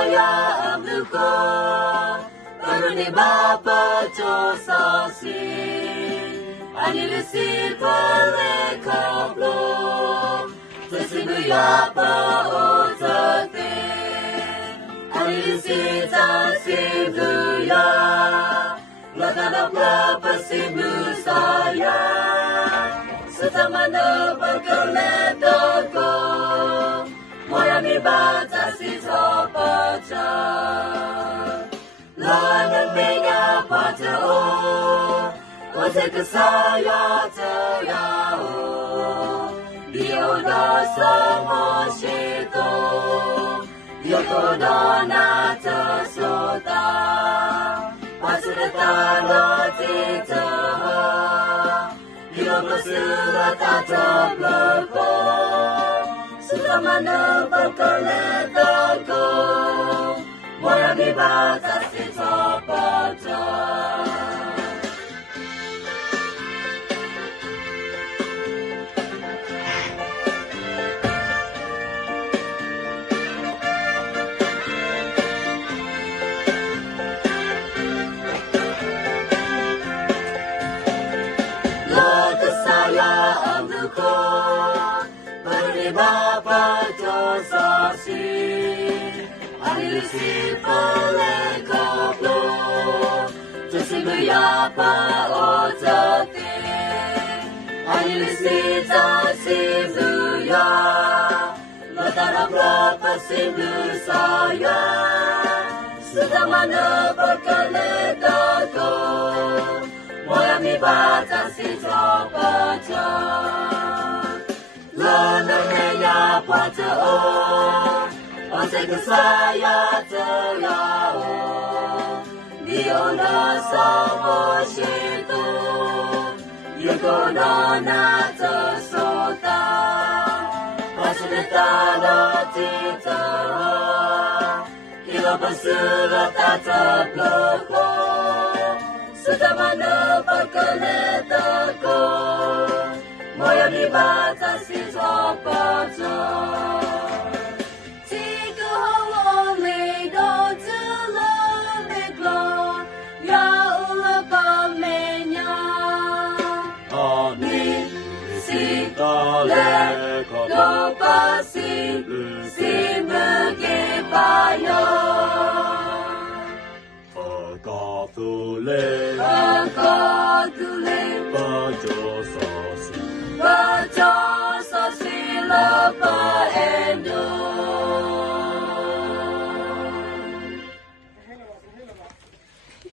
saya amluko Baruni bapa josasi Anilisi pole koplo Tesibuya pa otate Anilisi tasibluya Latadap lapa siblu saya Setamana berkeledoko Moyami batasi topaca Lanan menya pada Ote kesaya terau Dioda sama shito Yokoda nata sota Pasudetana titaha Hirobasura tata bloko Sutamana berkeledoko Moyami batasi topaca Bapa josasi Anilisi pole koplo Josibuya pa otate Anilisi tasibluya Latarap lapa siblu saya Setamana berkeledoko Moyami batasi topaca Lanangnya pada Ose kesaya terau Diona sama shito Yokono nata sota Pasunetana titaha Kila basura tata bloko Setamana berkeledoko Moyami batasi topaca Tiga hawali do tula meglo Ya ula pamenya Amin si tole do pasi Si megipaya Akatule Bajosasi Baca sasila